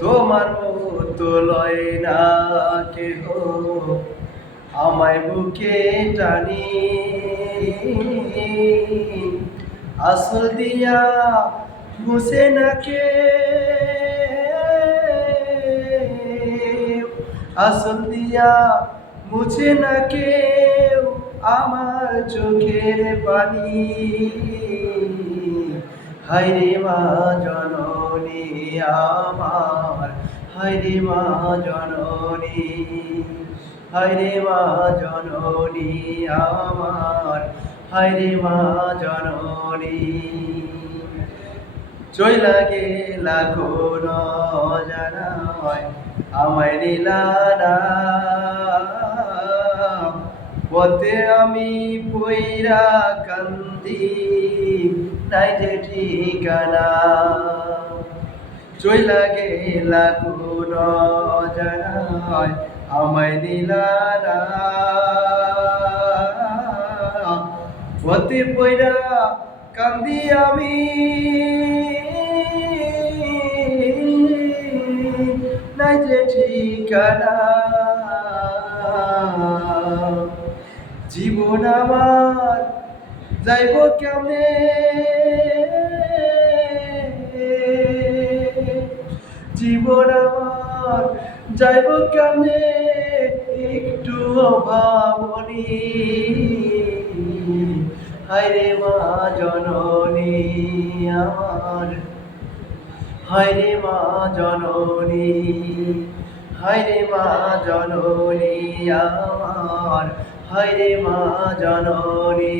তোমার মতো লয় না কেহ আমায় বুকে টানি, আসল দিয়া মুছে না কে, আসল দিয়া মুছে না কেউ আমার চোখের পানি। হায়রে মা জননী আমার, হায়রে মা জননী, হায়রে মা জননী আমার, হায়রে মা জননী। চইলা গেলা কোন জানায় আমায় নিলা না, পথে আমি পইরা কান্দি নাই যে ঠিকানা। চইলা গেলা কোন জানায় আমায় নিলা না, পথে পইরা কান্দি আমি নাই যে ঠিকানা। জীবন আমার যাইব কেমনে, জীবন আমার যাইব কেমনে একটু ভাবনি। হায়রে মা জননী আমার, হায়রে মা জননী, হায়রে মা জননী আমার, হায়রে মা জননী।